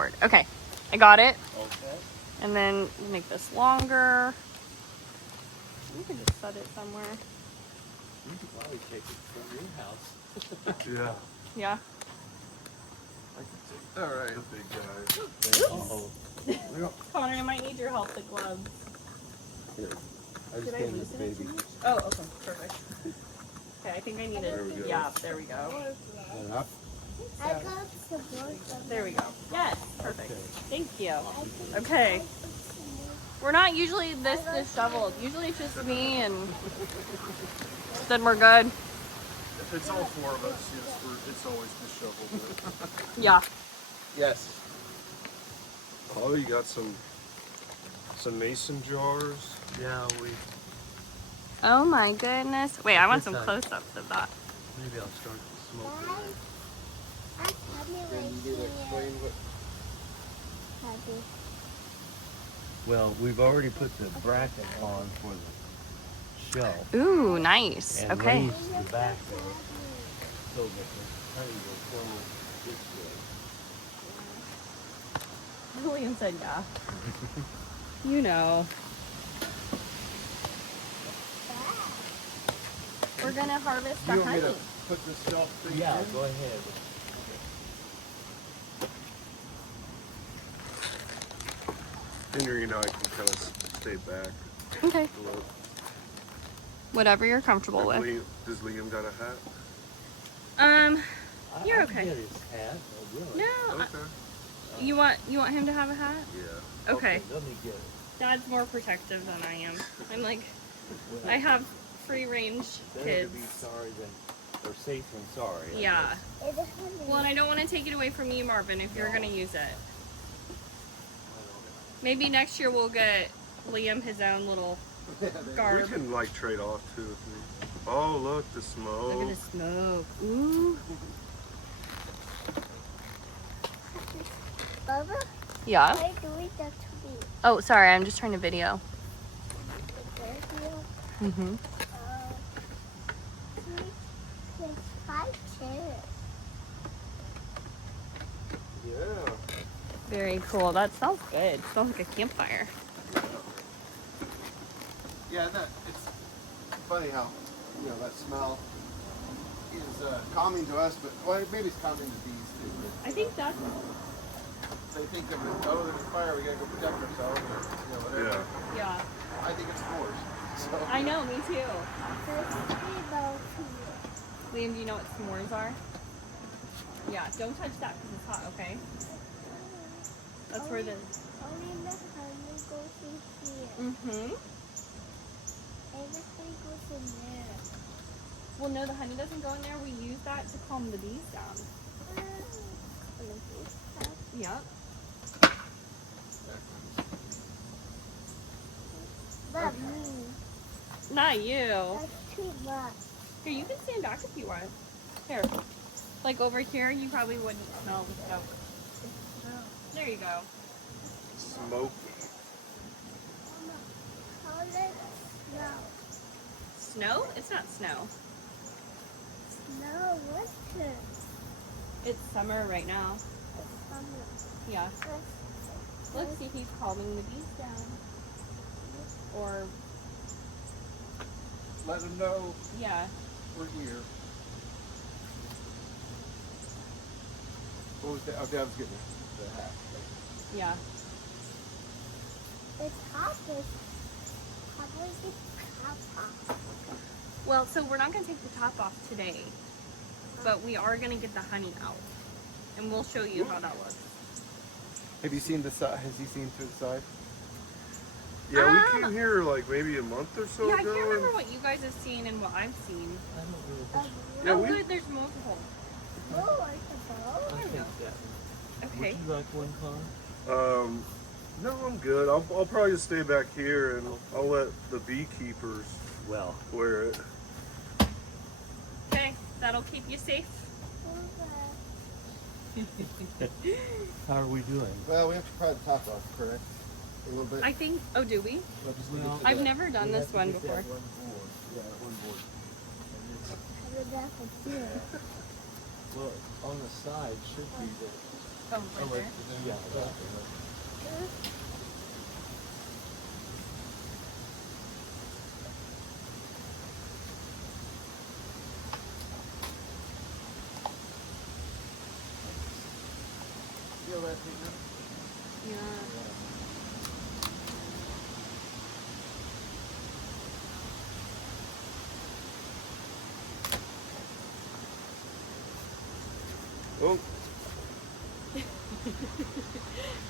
cord. Okay, I got it. Okay. And then make this longer. You can just set it somewhere. You could probably take it from your house. Yeah. Yeah. I can take. All right. The big guy. Uh-oh. Connor, I might need your help with gloves. Here. I Did just I gave loosen the it baby. Oh, okay, perfect. Okay, I think I need it. There we go. Yeah, there we go. And up. I got some more. There we go. Yes, perfect. Okay. Thank you. Okay. We're not usually this disheveled. Usually it's just me and then we're good. If it's all four of us, yes, it's always disheveled. Yeah. Yes. Oh, you got some mason jars. Yeah, we. Oh my goodness. Wait, I want This some side. close-ups of that. Maybe I'll start the smoke. I'm Then you get explain what. happy. Well, we've already put the bracket on for the shelf. Ooh, nice. And Okay. raised the back of it so that the honey will go this way. William said yeah. You know. We're gonna harvest the You want me honey. to put this shelf thing Yeah, in? go ahead. Henry and I can kind of stay back Okay. a little. Whatever you're comfortable with. Does Liam got a hat? You're I can okay. get his hat. Oh, really? No. Okay. You want him to have a hat? Yeah. Okay. Let me get it. Dad's more protective than I am. I'm like, I have free range Better kids. to be sorry than, or safe than sorry. I Yeah. guess. It's a honey. Well, and I don't want to take it away from you, Marvin, if you're gonna use it. Maybe next year we'll get Liam his own little We garb. can like trade off too. If we... Oh, look the smoke. Look at the smoke. Ooh. Bubba, Yeah. why are you doing that to me? Oh, sorry. I'm just trying to video. Mm-hmm. 5 chairs. Yeah. Very cool. That smells good. It smells like a campfire. Yeah, it's funny how, that smell is calming to us, but well, maybe it's calming to bees too. I think that's. They think of it, oh, there's a fire, we gotta go protect ourselves, or, whatever. Yeah. Yeah. I think it's s'mores. So. I know. Me too. There's Liam, do you know what s'mores are? Yeah. Don't touch that because it's hot. Okay. That's where the. only the honey goes in here. Mm-hmm. Everything goes in there. Well, no, the honey doesn't go in there. We use that to calm the bees down. Yep. Not me. Not you. That's too much. Here, you can stand back if you want. Here. Like over here, you probably wouldn't smell the smoke. There you go. Smoky. Mama, how does it smell? Snow? It's not snow. Snow, what's it? It's summer right now. Summer. Yeah. Look, see, he's calming the bees down. Or, Let them know yeah. we're here. What was that? Okay, I was getting the hat. Yeah. It's hot. How do we get the top off? Well, so we're not going to take the top off today, but we are going to get the honey out. And we'll show you how that looks. Have you seen the side? Has he seen through the side? Yeah, we came here like maybe a month or so Yeah, I ago. can't remember what you guys have seen and what I've seen. I don't really Yeah, Oh, we- good, there's multiple. Oh, like a bowl? I think that. Okay. Would you like one, Connor? No, I'm good. I'll probably just stay back here and I'll let the beekeepers Well, wear it. Okay, that'll keep you safe. how are we doing? Well, we have to pry the top off, correct? A little bit. I think, oh, do we? We'll just leave it to I've the- never done We this have to one get before. that one board. Yeah, one board. And How did that feel? it's, well, on the side should be the Oh, right there. Yeah. Feel that picking Yeah. Oh,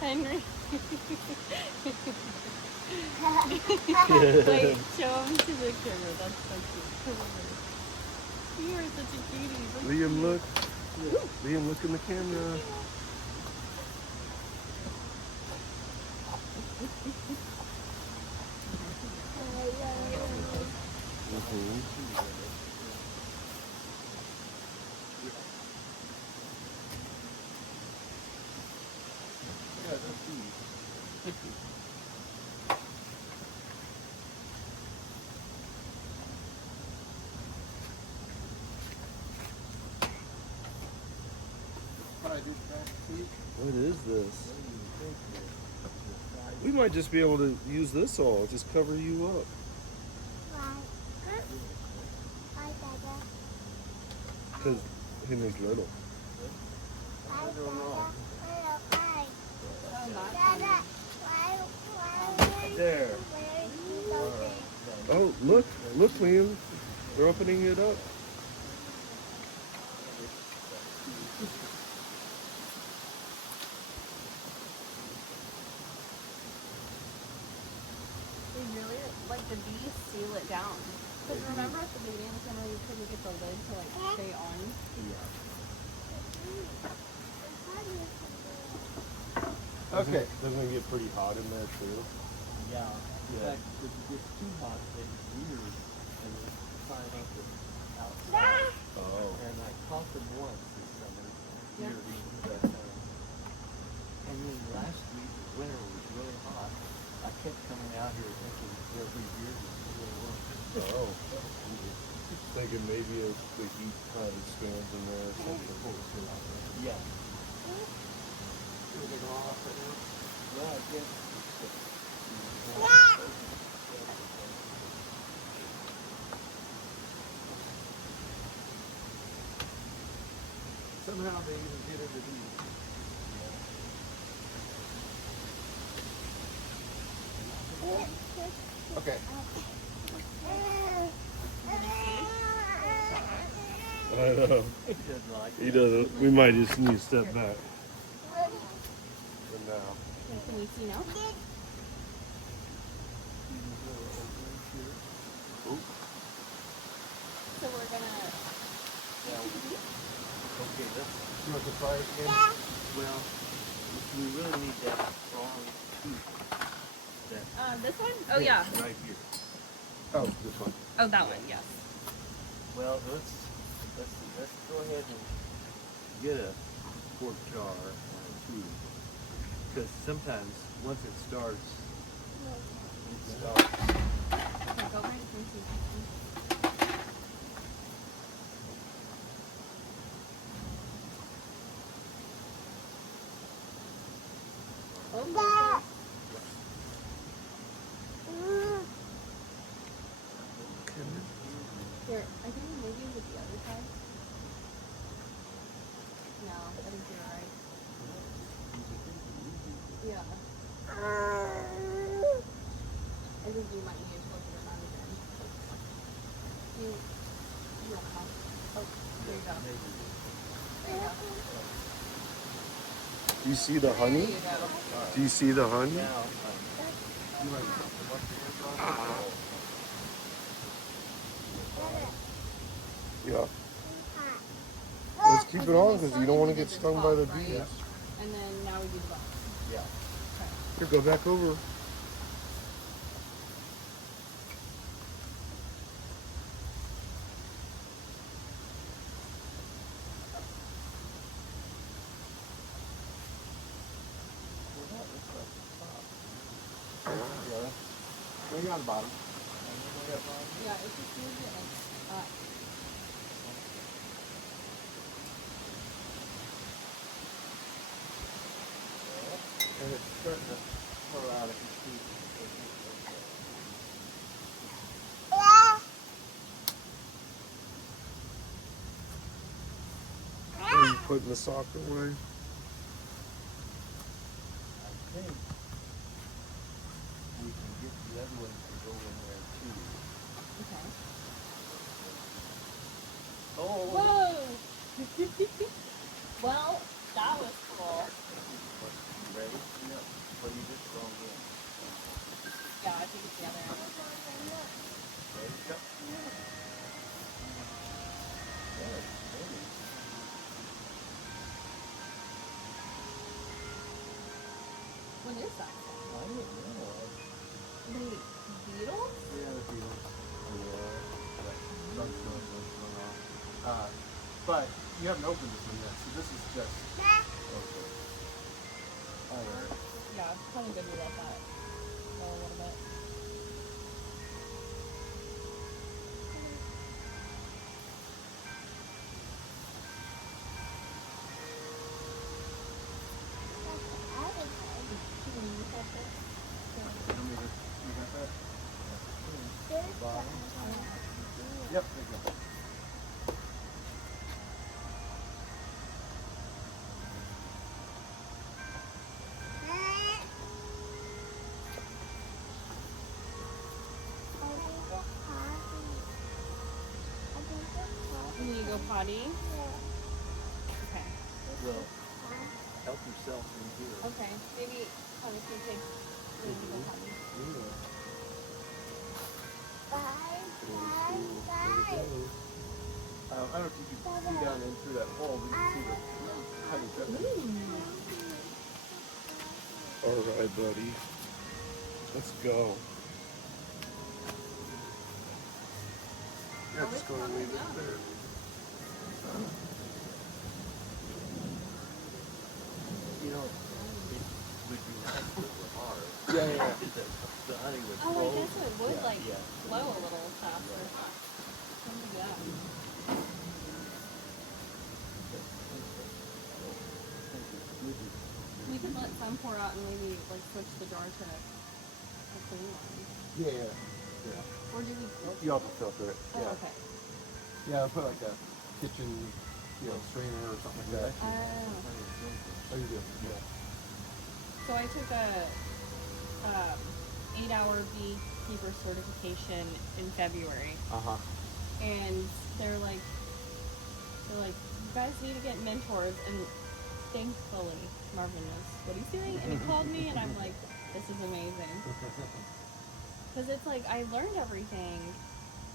Henry. Wait, show him to the camera. That's so cute. Come over. You are such a cutie. Liam, look. Liam, look in the camera. Yeah, that's bees. What I do track seed? What is this? We might just be able to use this all. Just cover you up. Because Henry's little. There. Oh, look. Look, Liam. They're opening it up. They really, like, the bees seal it down. Because remember at the beginning, when you couldn't get the lid to, like, stay on? Okay. Doesn't it get pretty hot in there, too? Yeah. In fact, if it gets too hot, it's weird and they climb up the outside. Oh. And I caught them once this summer Yeah. here, but and then last week, the winter was really hot. I kept coming out here thinking every year this is really warm. Oh. Thinking maybe it's the heat kind of expands in there or something. Yeah. Are they going off right now? Well, I guess Somehow they even get into these. Okay. I know. he doesn't like He it. doesn't. We might just need to step back. For now. Can you see now? So we're gonna... Okay, let's, You want the fire again? well, we really need that strong tooth. That this one? Oh, yeah. right here. Oh, this one. Oh, that one, yes. Well, let's go ahead and get a quart jar or two, because sometimes once it starts, it starts. Okay, go right in front of you. Oh, here, I think maybe with the other side. No, I think you're right. Yeah. I think you might need to look at it around again. You don't know. Oh, there you go. There you go. Do you see the honey? There you go. Do you see the honey? Now, you want to wash your hands off? Yeah. Let's keep it on because you don't want to get stung by the bees. And then now we do the box. Yeah. Here, go back over. Maybe on the bottom. Yeah, it's just move it up. And it's starting to flow out. I can see. Are you putting the sock away? I think we can get the other ones to go in there too. Okay. Oh, Whoa! Well, that was cool. what, you ready? No. What you just thrown in? Yeah, I think it's the other end. Ready? Go. Good. Ready. What is that? I don't know. Wait, beetles? Yeah, the beetles. That sun's going off. But you haven't opened this one yet, so this is just. Okay. Alright. Yeah, it's kind of good we let that go a little bit. Tell me this. You got that? Yep, there you go. You need to go potty? Okay. Well, help yourself in here. Okay. Maybe Thomas can take you to go potty. I don't know if you can see down in through that hole, but you can see the honey dripping. All right, buddy. Let's go. Yeah, just go and leave it there. You know, it would be nice if it were hard. Yeah. The honey would Oh, I flow. guess it would Yeah, like yeah. flow a little faster. Something like that. We could let some pour out and maybe like switch the jar to a clean one. Yeah. Or do we? You also filter it. Oh, Yeah. okay. Yeah, I'll put like a kitchen, strainer or something like that. Oh. Oh, you do? Yeah. So I took a 8-hour beekeeper certification in February, Uh-huh. and they're like, you guys need to get mentors, and thankfully Marvin knows what he's doing, and he called me, and I'm like, this is amazing, because it's like I learned everything,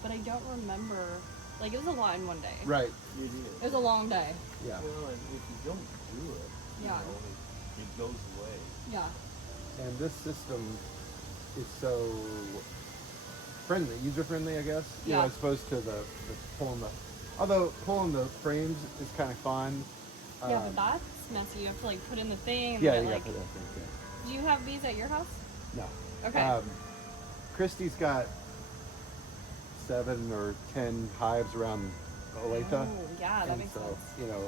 but I don't remember. Like it was a lot in one day. Right. It is. It was a long day. Yeah. Well, and if you don't do it, you Yeah. know, it goes away. Yeah. And this system is so friendly, user-friendly, I guess. You know, Yeah. as opposed to the although pulling the frames is kind of fun. Yeah, but that's messy. You have to like put in the thing. And Yeah, then, you like, got to put that thing. do you have bees at your house? No. Okay. Christy's got 7 or 10 hives around Olathe. Oh, yeah, that and makes so, sense. you know,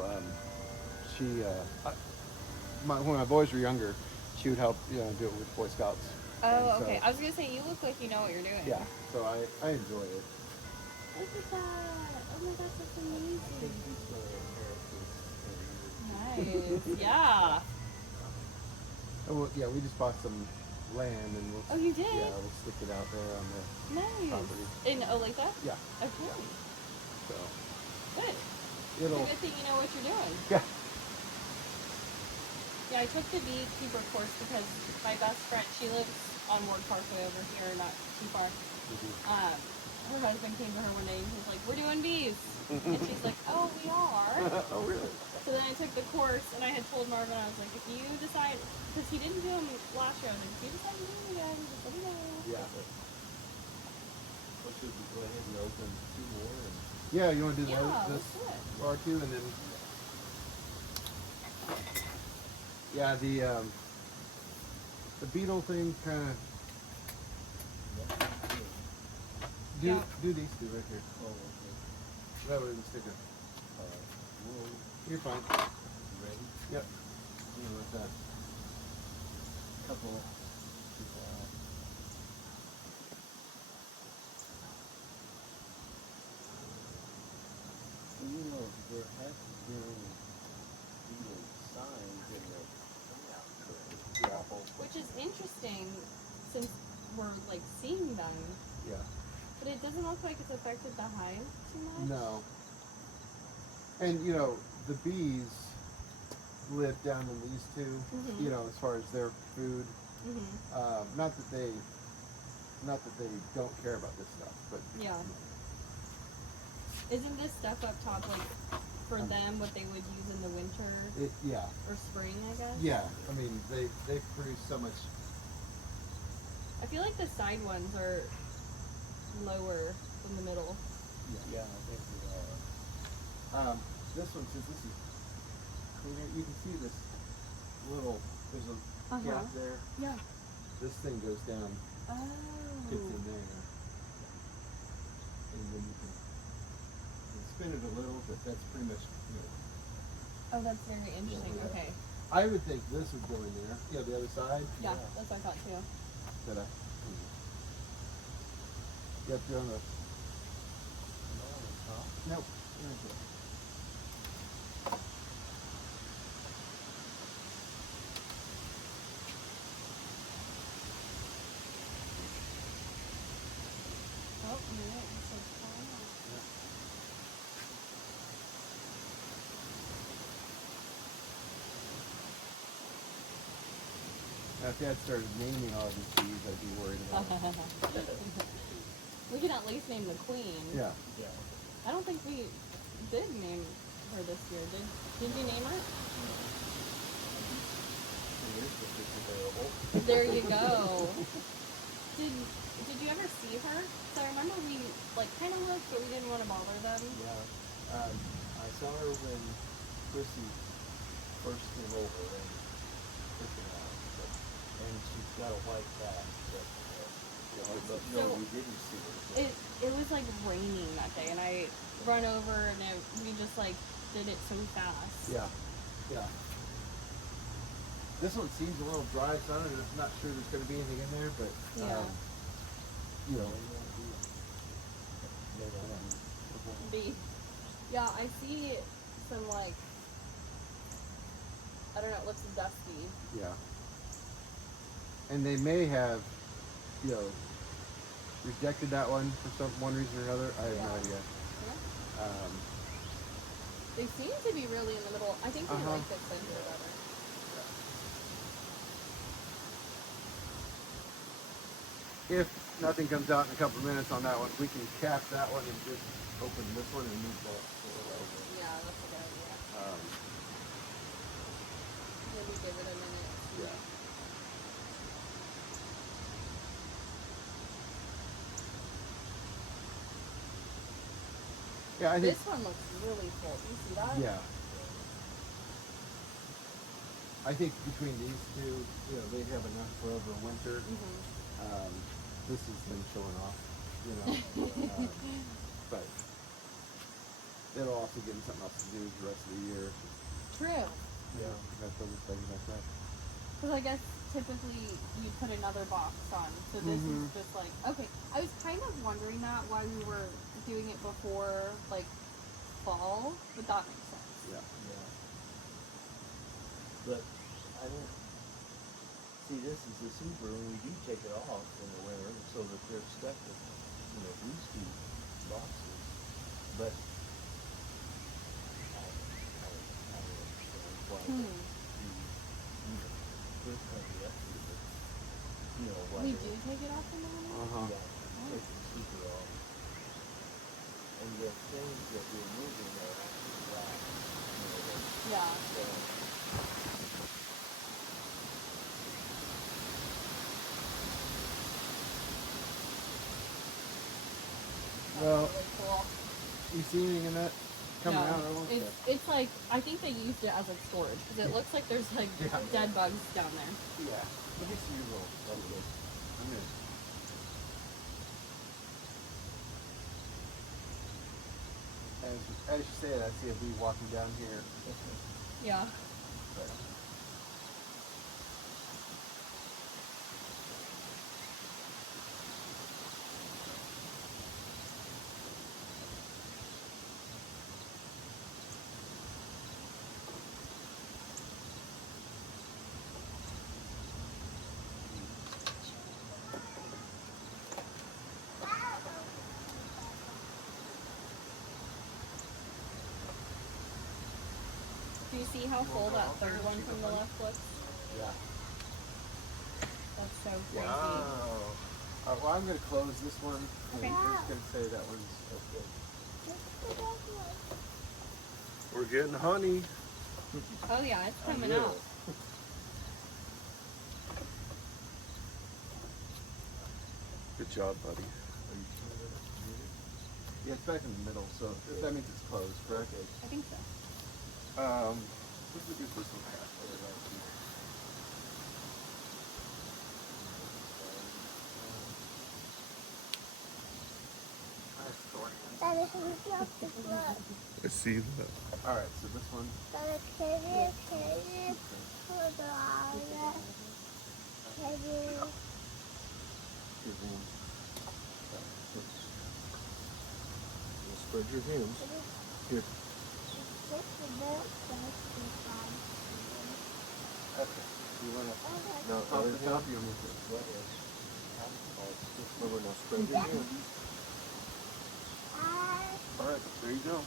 when my boys were younger, she would help, do it with Boy Scouts. Oh, And okay. so- I was gonna say you look like you know what you're doing. Yeah, so I enjoy it. Look at that. Oh my gosh, that's amazing. Nice. Yeah. Oh, well, yeah, we just bought some land and we'll. Oh, you did? Yeah, we'll stick it out there on the Nice. property. In Olathe? Yeah, Okay. so Good. It's a it'll. good thing you know what you're doing. Yeah. Yeah, I took the beekeeper course because my best friend, she lives on Ward Parkway over here, not too far. Her husband came to her one day and he was like, "We're doing bees," and she's like, "Oh, we are." Oh, really? So then I took the course and I had told Marvin, I was like, if you decide, because he didn't do them last year, I was like, if you decide to do them again, just let me know. Yeah. Well, should we go ahead and open 2 more? And Yeah, you want to do Yeah, this let's do it. bar too, and then. Yeah, the beetle thing kind of. Yeah. Do these two right here. oh, okay. That way we can stick it. Whoa. You're fine. You ready? Yep. You know, like that. beautiful. You know, there hasn't been even signs in the turnout curve. Yeah. Which is interesting since we're like seeing them, Yeah. but it doesn't look like it's affected the hive too much. No. And you know, the bees live down in these two. Mhm. You know, as far as their food. Mhm. Not that they don't care about this stuff, but Yeah. Isn't this stuff up top like for them what they would use in the winter yeah. or spring? I guess. Yeah. I mean, they produce so much. I feel like the side ones are lower than the middle. Yeah, I think they are. This one, since this is cleaner, you can see this little. There's a gap there. Yeah. This thing goes down, Oh. gets in there, and then you can spin it a little, but that's pretty much good. Oh, that's very interesting. Yeah. Okay. I would think this would go in there. Yeah, the other side. Yeah, that's what I thought too. But yep, you're on the. Nope. You're on the. Oh, yeah, it's so far. Now, if Dad started naming all these bees, I'd be worried about it. We can at least name the queen. Yeah. Yeah. I don't think we did name her this year. Did you name her? Here's the fish available. There you go. Did you ever see her? So I remember we like kind of looked, but we didn't want to bother them. Yeah. I saw her when Chrissy first came over and took her out. And she's got a white cat. But no, So- we didn't see her. It was like raining that day, and I run over and we just like did it so fast. Yeah. Yeah. This one seems a little dry, so I'm not sure there's going to be anything in there, but Yeah. you know. Yeah, I see some like I don't know, it looks dusty. Yeah. And they may have, you know, rejected that one for one reason or another. I have no Yeah. idea. Yeah. They seem to be really in the middle. I think they like the center better. If nothing comes out in a couple of minutes on that one, we can cap that one and just open this one and move that over. Yeah, that's a good idea. Maybe give it a minute. Yeah. Yeah, I think. This one looks really full. Do you see that? Yeah. I think between these two, you know, they have enough for over winter. Mm-hmm. This is them showing off, you know. But it'll also give them something else to do the rest of the year. True. Yeah. That's other things like that. Because I guess typically you put another box on. So this is just like, okay. I was kind of wondering that why we were doing it before, like, fall. But that makes sense. Yeah. Yeah. But I don't see this is a super, and we do take it off in the winter so that they're stuck with, you know, these two boxes. But I don't understand why the even this coming up to the, you know, why We they- do take it off in the winter? Yeah, take the super off. And the things that we're moving are actually black. You know, Yeah. That's Well, really cool. you see anything in that coming No, out at all? it's like, I think they used it as like storage because it looks like there's like Yeah. dead bugs down there. Yeah. Let me see your little. I'm gonna. As you say it, I see a bee walking down here. Yeah. But see how full that third one from the left looks? Yeah. That's so crazy. Wow. Well, I'm going to close this one. Okay. I'm just going to say that one's okay. We're getting honey. Oh yeah, it's coming will. out. Good job, buddy. Yeah, it's back in the middle, so that means it's closed, correct? I think so. Let's look at this one halfway. Daddy, who's up the floor? I see that. All right, so this one. Daddy, can you put the water? Can you? Here's one. Spread your hands. Here. Just the milk, that's the fun. Okay. You want to? No, Off no, the top, you want me to? remember now, spread your hands. All right, there you go.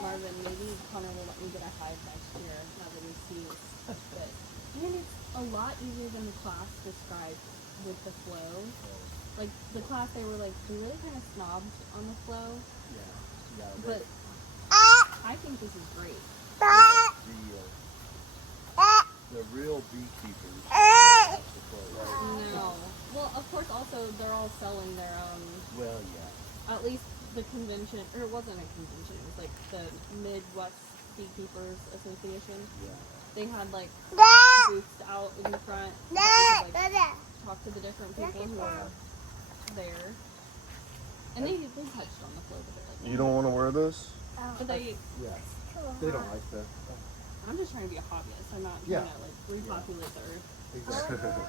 Marvin, maybe Connor will let me get a hive next year now that he sees that. And it's a lot easier than the class described with the flow. Like the class, they were like, we really kind of snobbed on the flow, Yeah. Yeah. but I think this is great. The real beekeepers. No. Well, of course, also they're all selling their own. Well, yeah. At least the convention, or it wasn't a convention. It was like the Midwest Beekeepers Association. Yeah. They had like booths out in the front. That we could, like, talk to the different people who are there. And they touched on the flow a bit. Like, You don't want to wear this? but they. Yeah. They don't like that. I'm just trying to be a hobbyist. I'm not Yeah. trying to like repopulate the earth. Exactly. That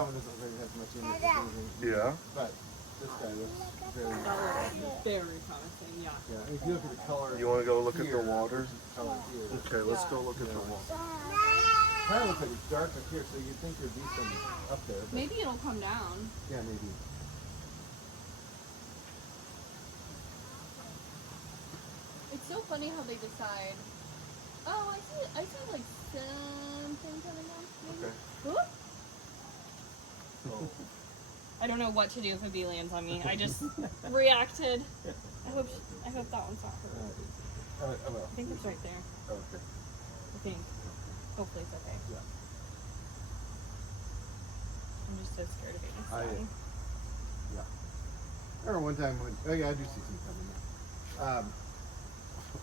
one doesn't really have much in it. if anything. Yeah. But this guy looks very. That looks very promising. Yeah. Yeah. And if you look at the color. You want to go look at here the water? versus the color here. Okay, let's Yeah. go look at the water. Kind of looks like it's dark up here, so you'd think there'd be some up there. But Maybe it'll come down. yeah, maybe. It's so funny how they decide. Oh, I see like something coming down. Maybe. Okay. Whoop. I don't know what to do if a bee lands on me. I just reacted. I hope that one's not her. Well, I think it's right there. okay. I think. Hopefully it's okay. Yeah. I'm just so scared of being I- stung. Yeah. I remember one time when, oh yeah, I do see some coming now.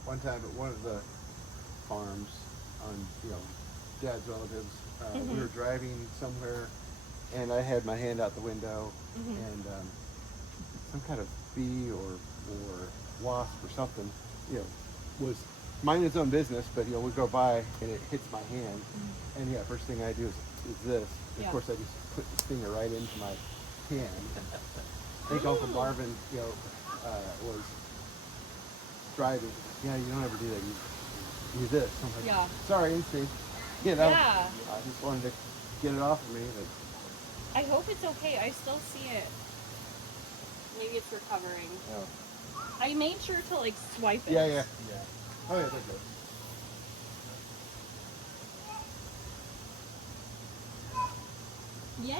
One time at one of the farms on, Dad's relatives, we were driving somewhere and I had my hand out the window and some kind of bee or wasp or something, was minding its own business, but we go by and it hits my hand. And yeah, first thing I do is this. And Yeah. of course I just put the stinger right into my hand. I think Uncle Marvin, was driving. Yeah, you don't ever do that. You do this. I'm like, Yeah. sorry, instinct. Yeah. I just wanted to get it off of me. But, I hope it's okay. I still see it. Maybe it's recovering. I made sure to like swipe it. yeah. Yeah. Oh yeah, there it goes. Yay!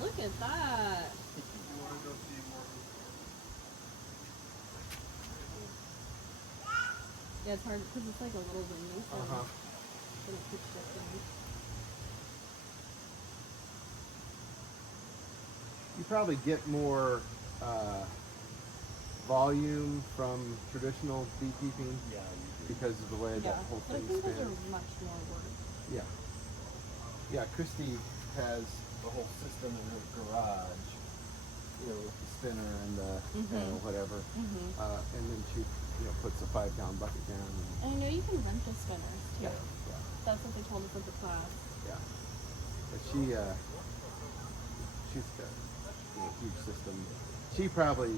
Look at that. Yeah, it's hard because it's like a little windy. So then it keeps shifting. You probably get more volume from traditional beekeeping Yeah. because of the way Yeah, that whole but I thing think those spins. are much more work. Yeah. Yeah, Christy has The whole system in her garage. with the spinner and the whatever. Mm-hmm. And then she puts a 5-gallon bucket down. And, And I know you can rent the spinners too. yeah. That's what they told us at the class. Yeah. But she's got a huge system. She probably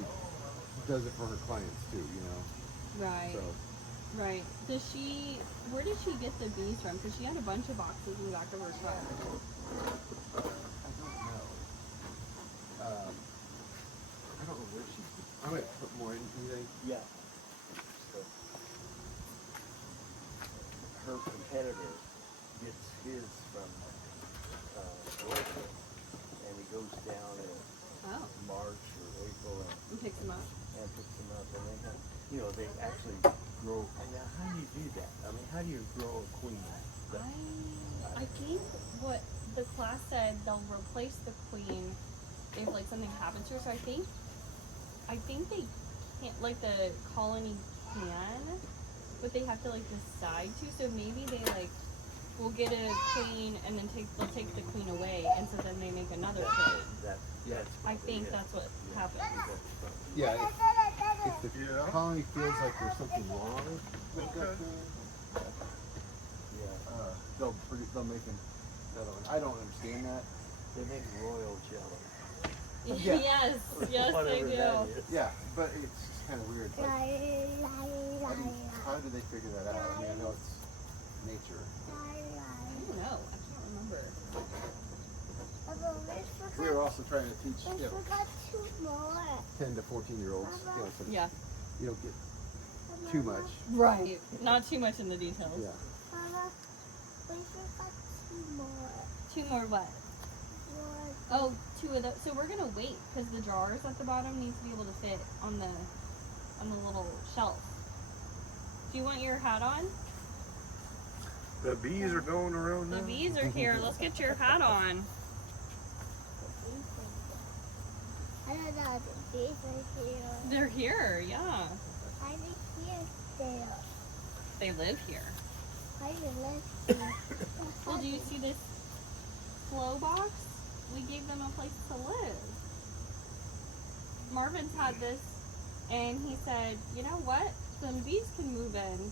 does it for her clients too, Right. So Right. Where did she get the bees from? Because she had a bunch of boxes in the back of her car. I don't know. I don't know where she's. I might put more in. You think? Yeah. So, her competitor gets his from April, and he goes down in Oh. March or April And picks them up. and picks them up, and they have, they actually grow. And now, how do you do that? I mean, how do you grow a queen? I think what the class said, they'll replace the queen if like something happens to her. So I think they can't, like the colony can, but they have to like decide to. So maybe they like will get a queen and then they'll take the queen away, and so then they make another queen. I think that's what happens. Yeah. If the colony feels like there's something wrong with that queen, they'll make another one. I don't understand that. They make royal jelly. Yeah. Yes, they Whatever do. that is. Yeah, but it's just kind of weird. Like, how do they figure that out? I mean, I know it's nature. I don't know. I can't remember. We were also trying to teach, We forgot 2 more. 10 to 14-year-olds, so Yeah. you don't get too much. Right. Not too much in the details. Yeah. Mama, we forgot 2 more. 2 more what? Oh, 2 of those. So we're gonna wait because the drawers at the bottom need to be able to fit on the little shelf. Do you want your hat on? The bees are going around The now. bees are here. Let's get your hat on. I don't know, the bees are here. They're here. Yeah. I didn't hear there. They live here. I didn't listen. Well, do you see this flow box? We gave them a place to live. Marvin's had this, and he said, you know what? Some bees can move in.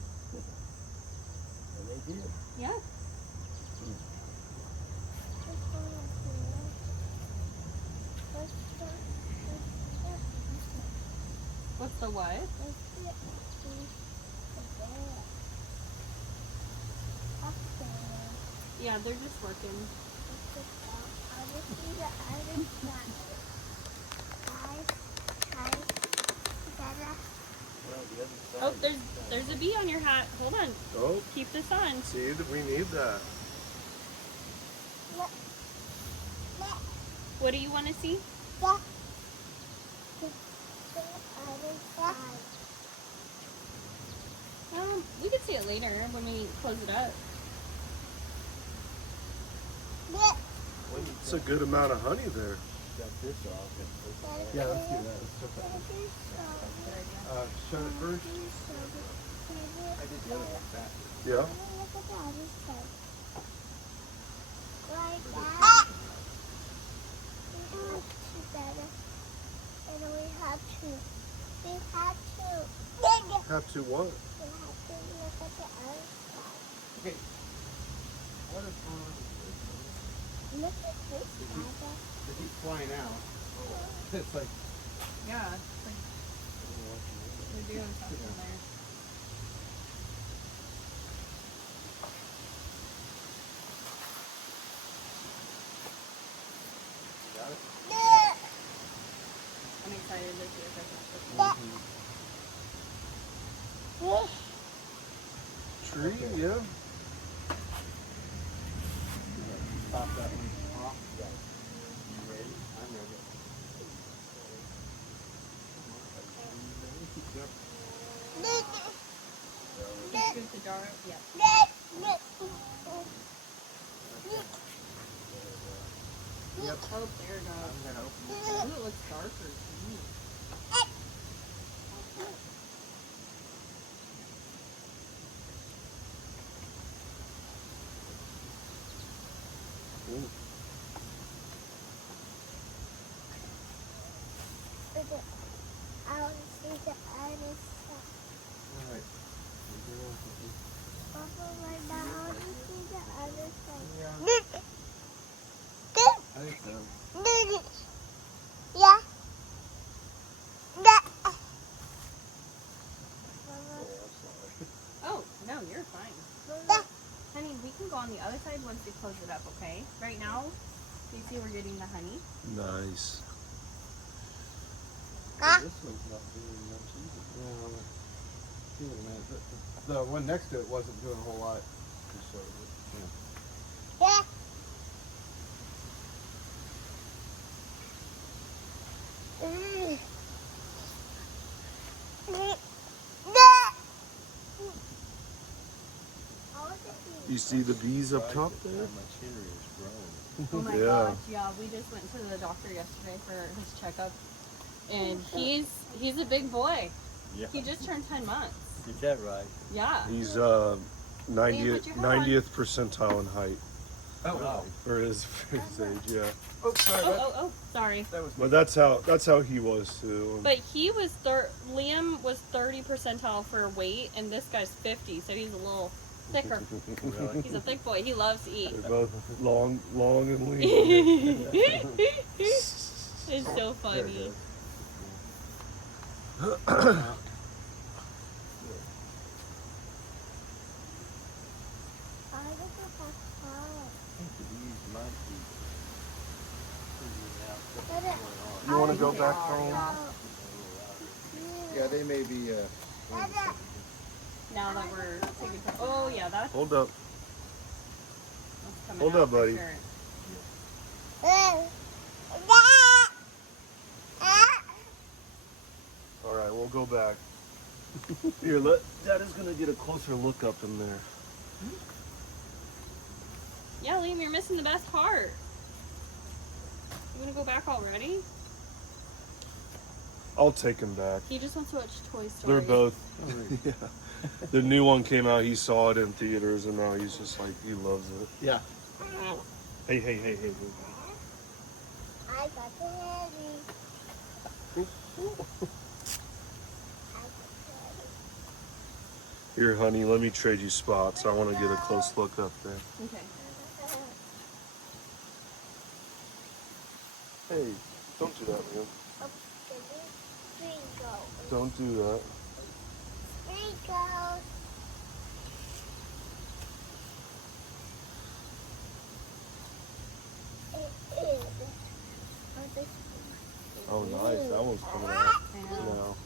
And they did. Yeah. What's the what? Yeah, they're just working. Well, the other side. Oh, there's a bee on your hat. Hold on. Oh, Keep this on. see that we need that. What do you want to see? We can see it later when we close it up. When you It's a good amount of honey there. shut this off and put it Yeah, let's do that. Let's put that. Shut it first. I did the other one fast. Yeah. Like that. And we had to. Have to what? We had to look at the other side. Okay. What if Look at this side. they keep flying out? It's like, Yeah. It's like they're doing something there. got it? I'm excited to see if I can. Tree, yeah. Pop that one off. You ready? I'm ready. Scoop the jar up. Yeah. Yep. Oh, there it goes. I'm gonna open it. Ooh, it looks darker to me. Ooh. I want to see the other side. All right. Papa, right now, I want to see the other side. Yeah. I think so. Yeah. Oh, I'm sorry. on the other side once we close it up, okay? Right now, you see we're getting the honey. Nice. This one's not doing much either. Yeah, give it a minute. The one next to it wasn't doing a whole lot. Just so that- Yeah. You see the bees up top How there? much Henry has grown. Oh my Yeah. gosh, yeah. We just went to the doctor yesterday for his checkup. And he's a big boy. Yeah. He just turned 10 months. Is that right? Yeah. He's Ian, 90th put your hat on. 90th percentile in height Oh, wow. for his age. Yeah. Oh, sorry. Oh, sorry. That was But that's how he was too. But he was Liam was 30 percentile for weight, and this guy's 50, so he's a little thicker. Really? He's a thick boy. He loves to eat. They're both long and lean. It's so There it funny. is. I think the bees might be figuring out what's going on. You want to go They back are, home? yeah. Yeah, they may be. Now that we're taking care. Oh yeah, that's Hold up. coming Hold out up, for buddy. sure. All right, we'll go back. Here, Dad is gonna get a closer look up in there. Yeah, Liam, you're missing the best part. You wanna go back already? I'll take him back. He just wants to watch Toy Story. They're both. Yeah. The new one came out. He saw it in theaters, and now he's just like he loves it. Yeah. Hey, hey, hey, hey. I got the heavy. Here, honey, let me trade you spots. I want to get a close look up there. Okay. Hey, don't do that, man. Sprinkles. Don't do that. Sprinkles. Oh, nice. That one's coming out I know. now.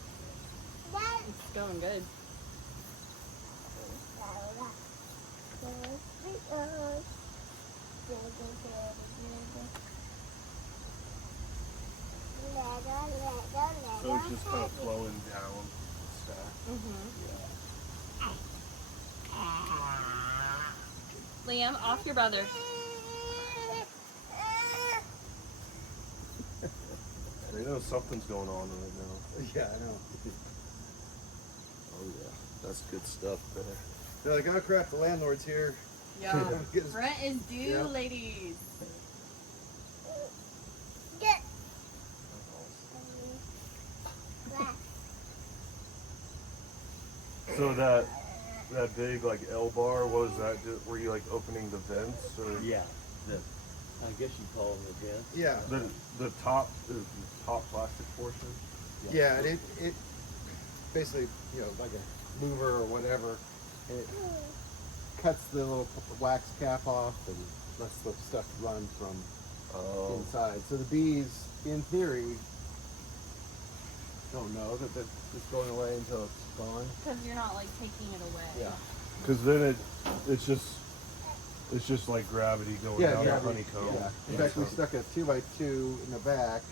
It's going good. So it's just kind of flowing down. Stack. Liam, off your brother. You know something's going on right now. Yeah, I know. Oh yeah, that's good stuff there. They're like, oh crap, the landlord's here. Yeah. Get his- Rent is due, Yeah. ladies. Get. So that big like L bar, what was that? Were you like opening the vents or Yeah. I guess you call them the vents. Yeah. the top plastic portion? Yeah, and it basically, like a mover or whatever, it cuts the little wax cap off and lets the stuff run from Oh, inside. So the bees, in theory, don't know that it's going away until it's gone. Because you're not like taking it away. Yeah. because then it's just like gravity going Yeah, down yeah, the honeycomb. Yeah. In fact, we stuck a 2x2 in the back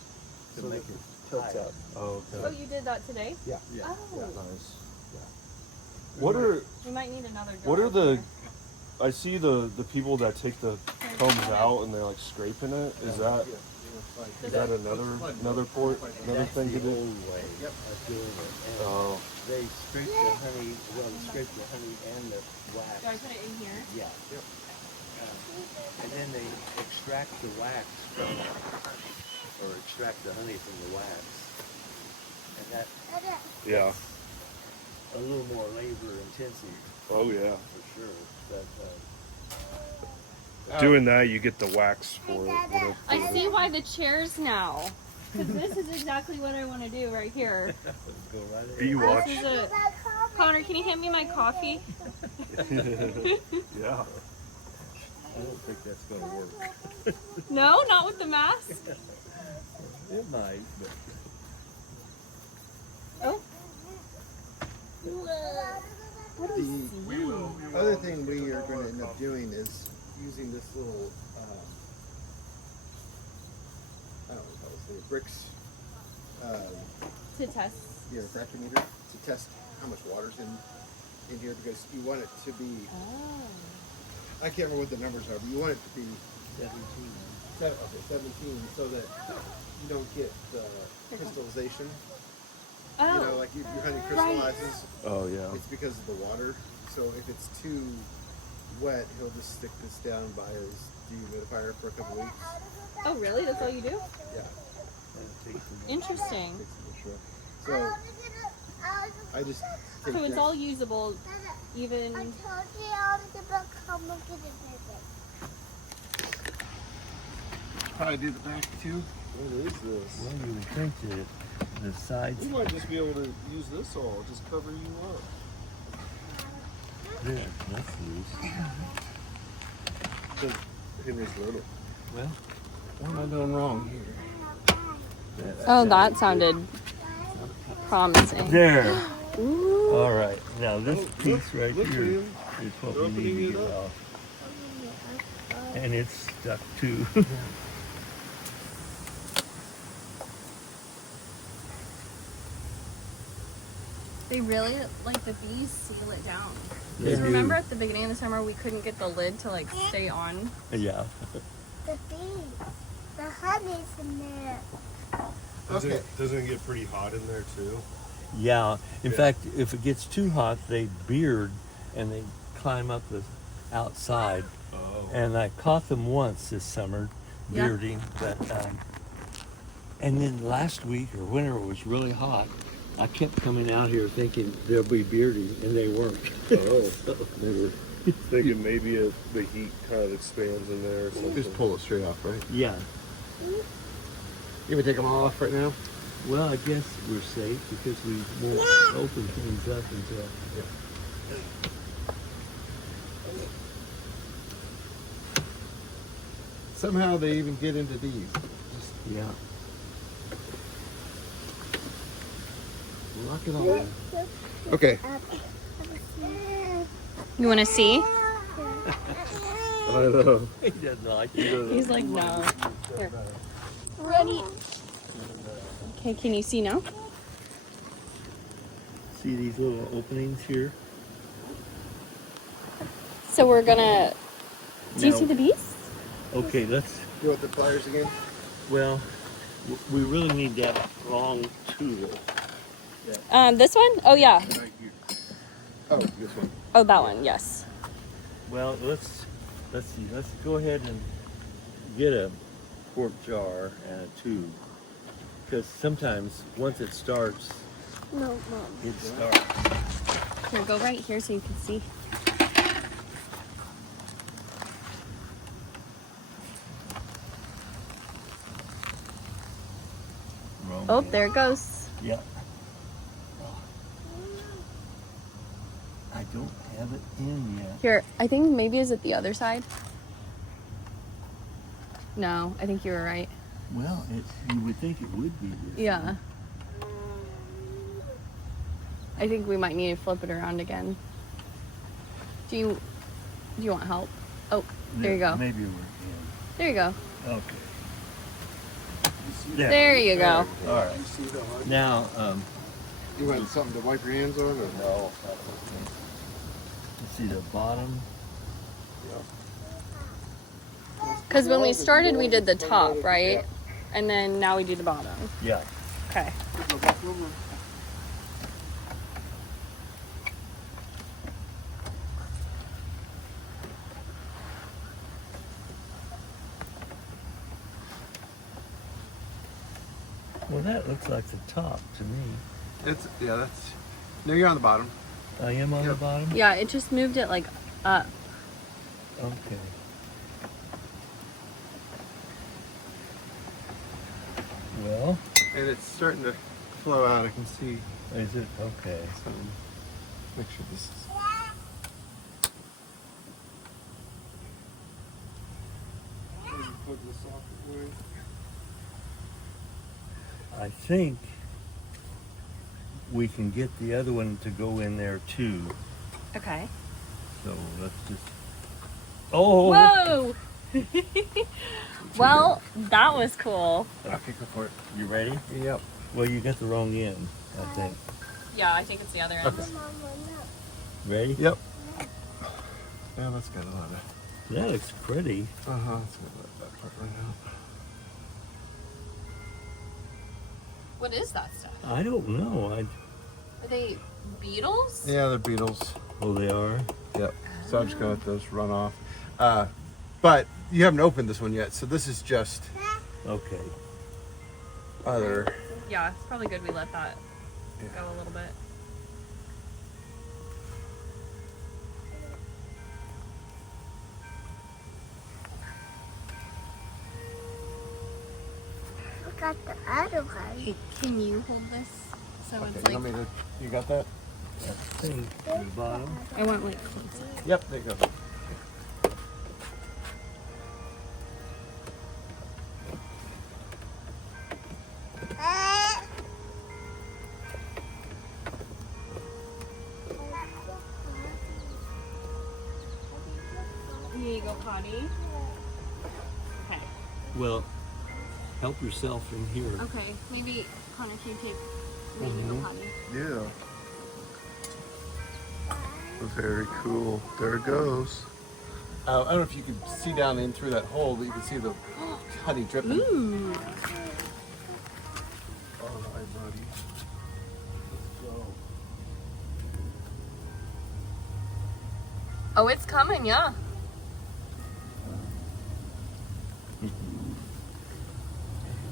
To so make that it tilts high. up. Oh, Oh, okay. you did that today? Yeah. Yeah. Oh. Nice. What are We might need another what are dog the? here. I see the people that take the combs out and they're like scraping it. Is that Does that it- another another That's thing to the do? old way of doing it. And Oh, they scrape the honey, they scrape the honey and the wax. Do I put it in here? Yeah. And then they extract the wax from or extract the honey from the wax. And that yeah. a little more labor intensive Oh yeah. for sure. But Doing that, you get the wax for it. Whatever. I see why the chairs now. Because this is exactly what I want to do right here. go right ahead. Bee watch. This is a... Connor, can you hand me my coffee? Yeah. I don't think that's gonna work. No, not with the mask. It might, but Oh, The other thing we are going to end up doing is using this little, I don't know what to call this, bricks, to test. refractor meter to test how much water's in here, because you want it to be, Oh. I can't remember what the numbers are, but you want it to be 17. 17, so that you don't get crystallization. Oh. You know, like your honey crystallizes. Oh yeah. It's because of the water. So if it's too wet, he'll just stick this down by his dehumidifier for a couple weeks. Oh, really? That's all you do? Yeah. Interesting. So I just take So it's this. all usable, even. I told you I was about to come look at the baby. Probably do the back too. What is this? Well, you would think that the sides. You might just be able to use this all, just cover you up. Yeah, that's loose. It was little. Well, What am I doing wrong here? Oh, that sounded promising. there. Ooh. All right. Now this piece right look, here Liam. is what They're we need opening to it get up. off, and it's stuck too. They really, like, the bees seal it down. They Because do. remember at the beginning of the summer, we couldn't get the lid to, like, stay on? Yeah. The bee. The honey's in there. Okay. Doesn't it get pretty hot in there too? In Yeah. Yeah. fact, if it gets too hot, they beard and they climb up the outside. Oh. And I caught them once this summer, Yeah. bearding. But and then last week or whenever it was really hot, I kept coming out here thinking they'll be bearding, and they weren't. Oh. So they were. Thinking maybe if the heat kind of expands in there or something. Just pull it straight off, right? Yeah. You would take them all off right now? Well, I guess we're safe because we won't open things up until. Somehow they even get into these. Yeah. Lock it all. Okay. You want to see? I know. He doesn't like it. He's like, no. Here. Ready? Okay, can you see now? See these little openings here? So we're gonna. Do you No. see the bees? Okay, let's. You want the pliers again? Well, we really need that long tool. This one? Oh yeah. Right here. Oh, this one. Oh, that one. Yes. Well, let's see. Let's go ahead and get a quart jar and a tube, because sometimes once it starts, No, Mom. it starts. Here, go right here so you can see. Wrong Oh, hand. there it goes. Yeah. I don't have it in yet. Here, I think maybe is it the other side? No, I think you were right. Well, you would think it would be this. Yeah. I think we might need to flip it around again. Do you want help? Oh, there you go. Maybe we're There you go. in. Okay. There you go. All right. You see the one? Now, You want something to wipe your hands on? Or? no. Let's see the bottom. Because when we started, we did the top, right? And then now we do the bottom. Yeah. Okay. Go back over. Well, that looks like the top to me. That's. No, you're on the bottom. I am on the Yep. bottom? Yeah, it just moved it like up. Okay. Well, And it's starting to flow out. I can see. is it? Okay. So make sure this is. I think we can get the other one to go in there too. Okay. So let's just. Oh! Whoa! Well, that was cool. Okay, go for it. You ready? Yep. Well, you got the wrong end, I think. Yeah, I think it's the other end. Okay. Ready? Yep. Yeah, that's got a lot of. That looks pretty. That's got that part right out. What is that stuff? I don't know. Are they beetles? Yeah, they're beetles. Oh, they are? Yep. So I'm just gonna let those run off. But you haven't opened this one yet, so this is just Okay. other. Yeah, it's probably good we let that go a little bit. Look at the other one. Hey, can you hold this so Okay, it's you want me to? You got that? That thing at the bottom. I want like closer. Yep. There you go. Here you go, Connie. Okay. Well, help yourself in here. Okay, maybe Connor, can you take maybe go potty? Yeah. Very cool. There it goes. I don't know if you can see down in through that hole, but you can see the honey dripping. Ooh. Oh, hi, buddy. Oh, it's coming, yeah.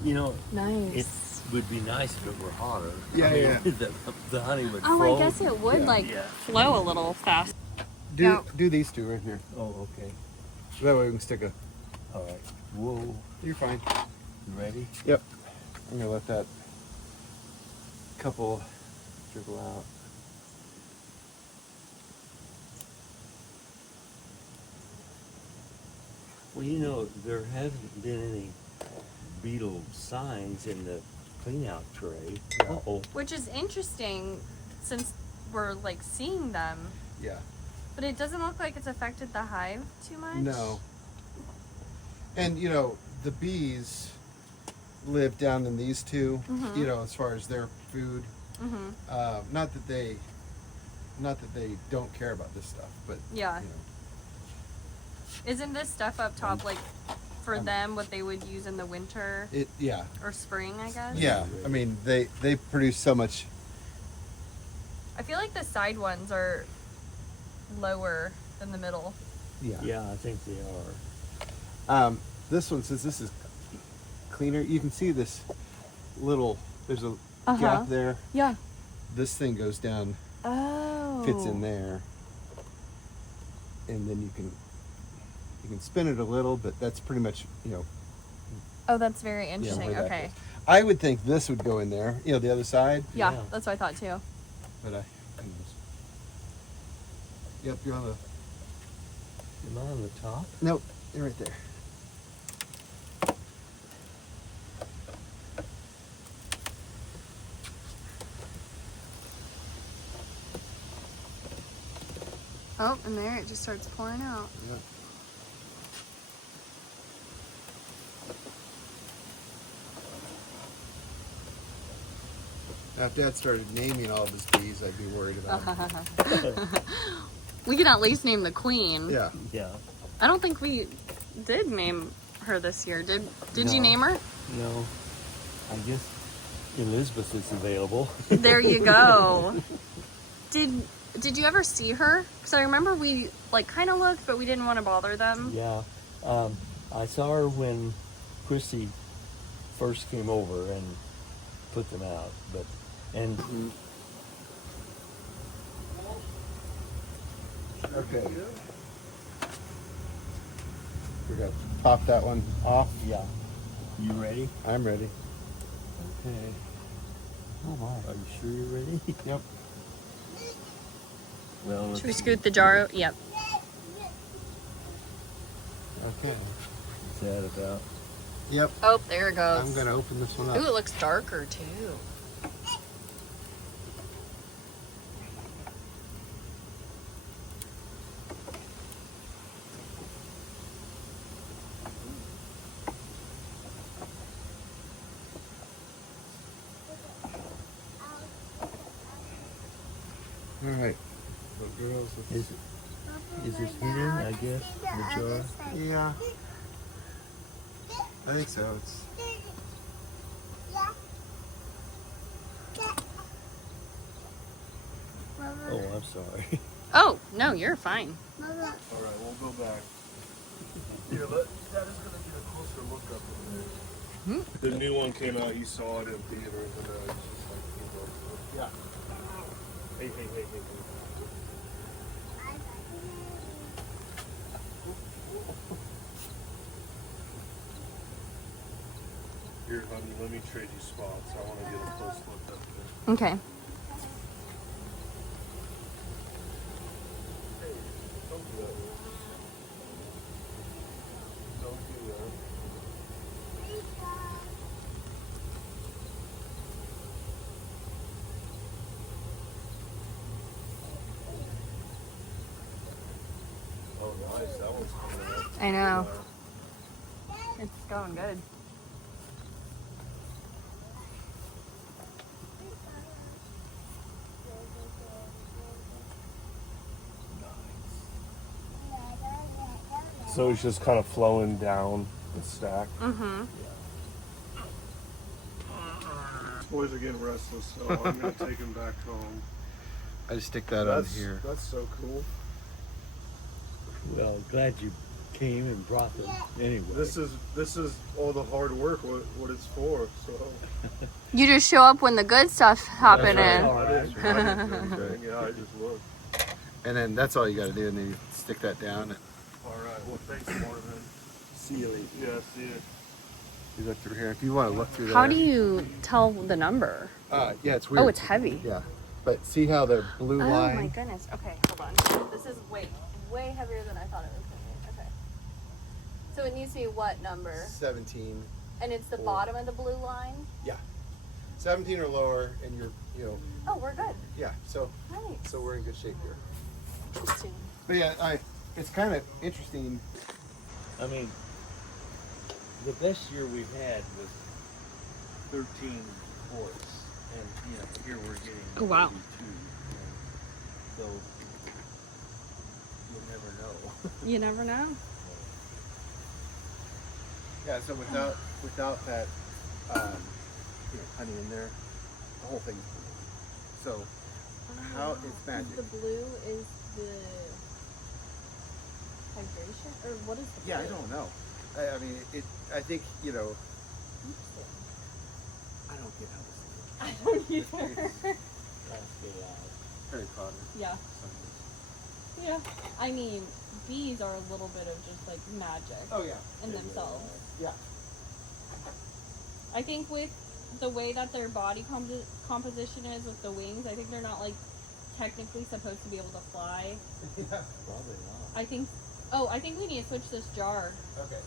You know, Nice. it would be nice if it were hotter. Yeah, I mean, yeah. The honey would Oh, flow. I guess it would Yeah. like Yeah. flow a little fast. Do these two right here. Oh, okay. So that way we can stick a. All right. Whoa. You're fine. You ready? Yep. I'm gonna let that couple dribble out. Well, you know, there hasn't been any beetle signs in the clean out tray. Uh-oh. Which is interesting since we're like seeing them. Yeah. But it doesn't look like it's affected the hive too much. No. And you know, the bees live down in these two. Mhm. You know, as far as their food. Mm-hmm. Not that they don't care about this stuff, but Yeah. you know. Isn't this stuff up top like for them what they would use in the winter Yeah. or spring, I guess? Yeah. I mean, they produce so much. I feel like the side ones are lower than the middle. Yeah. Yeah, I think they are. This one, since this is cleaner, you can see this little. There's a gap there. Yeah. This thing goes down, Oh. fits in there, and then you can spin it a little, but that's pretty much, you know. Oh, that's very interesting. where that Okay. goes. I would think this would go in there, you know, the other side, Yeah, Yeah. that's what I thought too. but I. Yep, you're on the. Am I on the top? Nope, you're right there. Oh, and there it just starts pouring out. Yeah. Now, if Dad started naming all of his bees, I'd be worried about it. We can at least name the queen. Yeah. Yeah. I don't think we did name her this year. Did you No. name her? No. I guess Elizabeth is available. There you go. Did you ever see her? Because I remember we like kind of looked, but we didn't want to bother them. Yeah. I saw her when Chrissy first came over and put them out, but Okay. We're gonna pop that one off. yeah. You ready? I'm ready. Okay. Oh my. Are you sure you're ready? Yep. Well, let's Should we scoot the jar? Yep. Okay. Is that about? Yep. Oh, there it goes. I'm gonna open this one up. Ooh, it looks darker too. All right. But girls, Is this hidden, I guess, the jar? Yeah. I think so. It's Oh, I'm sorry. Oh, no, you're fine. all right, we'll go back. Here, Dad is gonna get a closer look up in there. The new one came out. You saw it in theaters, and it's just like, yeah. hey. Here, honey, let me trade you spots. I want to get a close look up there. Okay. Don't do that. Don't do that. Oh, nice. That one's coming up. I know. It's going good. So it's just kind of flowing down the stack. Mm-hmm. Boys are getting restless, so I'm gonna take them back home. I just stick that on here. That's so cool. Well, glad you came and brought them anyway. This is all the hard work what it's for. So You just show up when the good stuff's happening. I didn't do anything. Yeah, I just looked. And then that's all you got to do, and then you stick that down. All right. Well, thanks, Marvin. See you later. Yeah, see you. You look through here. If you want to look through there. How do you tell the number? Yeah, it's weird. Oh, it's heavy. Yeah, but see how the blue Oh line. my goodness. Okay, hold on. This is way heavier than I thought it was going to be. Okay. So it needs to be what number? 17. And it's the Four. bottom of the blue line? Yeah, 17 or lower, and you're, Oh, we're good. yeah. So Nice. we're in good shape here. Interesting. But yeah, it's kind of interesting. I mean, the best year we've had was 13 quarts, and here we're getting Oh, wow. 32. And so you never know. You never know. Yeah. So without that, honey in there, the whole thing's blue. So how it's magic. The blue is the hydration, or what is the blue? Yeah, I don't know. I mean, I think Interesting. I don't get how this is. I don't either. Harry Potter. Yeah. Yeah. I mean, bees are a little bit of just like magic Oh yeah. in themselves. Yeah. I think with the way that their body composition is with the wings, I think they're not like technically supposed to be able to fly. Yeah. Probably not. I think we need to switch this jar. Okay.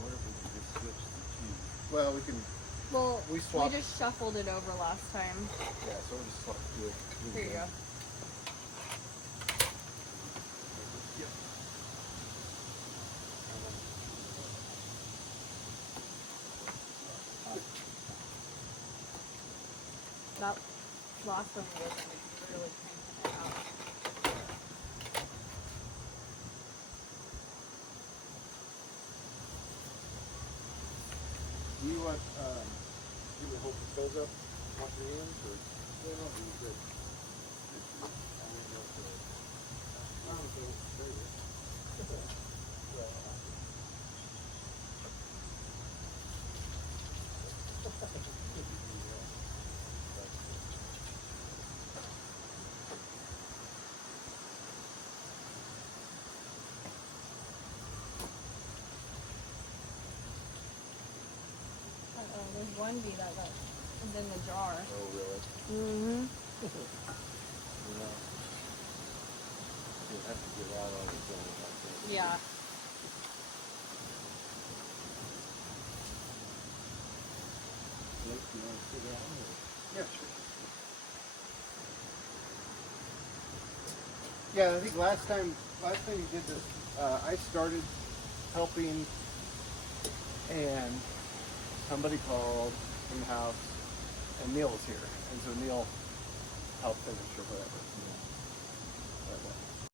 What if we could just switch the two? Well, we can. Well, We swapped. just shuffled it over last time. Yeah. So we'll just swap to it. Here you go. That last one was really cranking it out. Do you want you to hold the stoves up, wash your hands, or? Yeah, no, you're good. There's one bee that is in the jar. Oh, really? Mm-hmm. Yeah. You'll have to get out on his own, I think. Yeah. You want to sit down? Or? Yeah, sure. Yeah, I think last time you did this, I started helping, and somebody called from the house, and Neil was here, and so Neil helped finish or whatever.